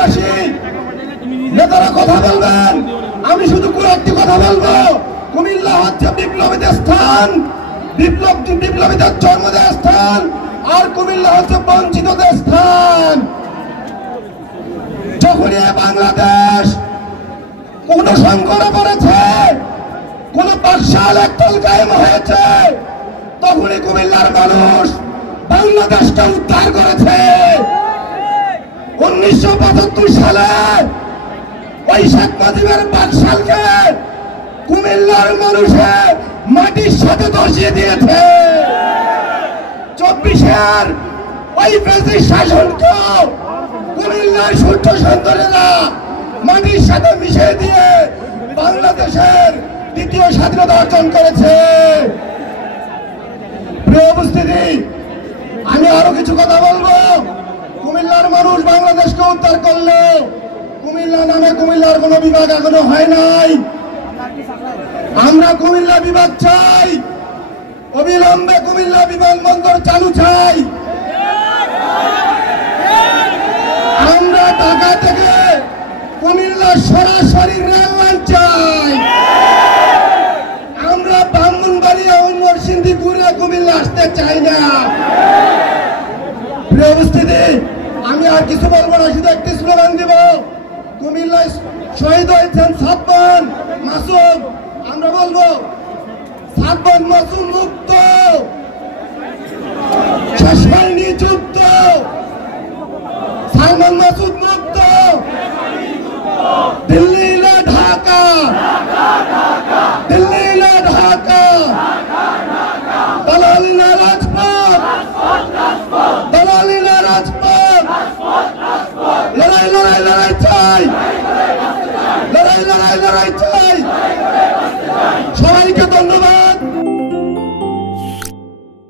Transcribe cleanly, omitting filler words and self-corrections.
কুমিল্লাবাসী নেতারা কথা বলবেন, আমি শুধু একটি কথা বলবো, কুমিল্লা হচ্ছে বিপ্লবীদের স্থান, বিপ্লবীদের জন্মদের স্থান, আর কুমিল্লা হচ্ছে বঞ্চিতদের স্থান। যখনই বাংলাদেশ কোন সংকটে পড়েছে, কোন বাকশাল একদল কায়েম হয়েছে, তখনই কুমিল্লার মানুষ বাংলাদেশকে উদ্ধার করেছে। 1975 সালে ওই শেখ মুজিবের বাকশালকে কুমিল্লার মানুষে মাটির সাথে ধসিয়ে দিয়েছে। 24-এর ওই ফ্যাসিস্ট শাসনকে কুমিল্লার সূর্য সন্তানেরা মাটির সাথে মিশিয়ে দিয়ে বাংলাদেশের দ্বিতীয় স্বাধীনতা অর্জন করেছে। প্রিয় উপস্থিতি, আমি আরো কিছু কথা বলবো। কুমিল্লার মানুষ বাংলাদেশকে উদ্ধার করলো, কুমিল্লা নামে কুমিল্লার কোনো বিভাগ এখনো হয় নাই। আমরা কুমিল্লা বিভাগ চাই, অবিলম্বে কুমিল্লা বিমানবন্দর চালু চাই। আমরা ঢাকা থেকে কুমিল্লা সরাসরি রেল লাইন চাই। আমরা ব্রাহ্মণবাড়িয়া নরসিংদী ঘুরে কুমিল্লা আসতে চাই না। প্রিয় উপস্থিতি, আমি আর কিছু বলবো না, শুধু একটি স্লোগান দিব। কুমিল্লায় শহীদ হয়েছেন সাদমান মাসুম, আমরা বলবো সাদমান মাসুম মুক্ত, শেষ হয়নি যুদ্ধ, সালমান মাসুদ মুক্ত, দিল্লি না ঢাকা, দিল্লি না ঢাকা, দালালি না রাজপথ, দালালি না রাজপথ, লড়াই লড়াই লড়াই চাই, লড়াই লড়াই লড়াই চাই, সবাইকে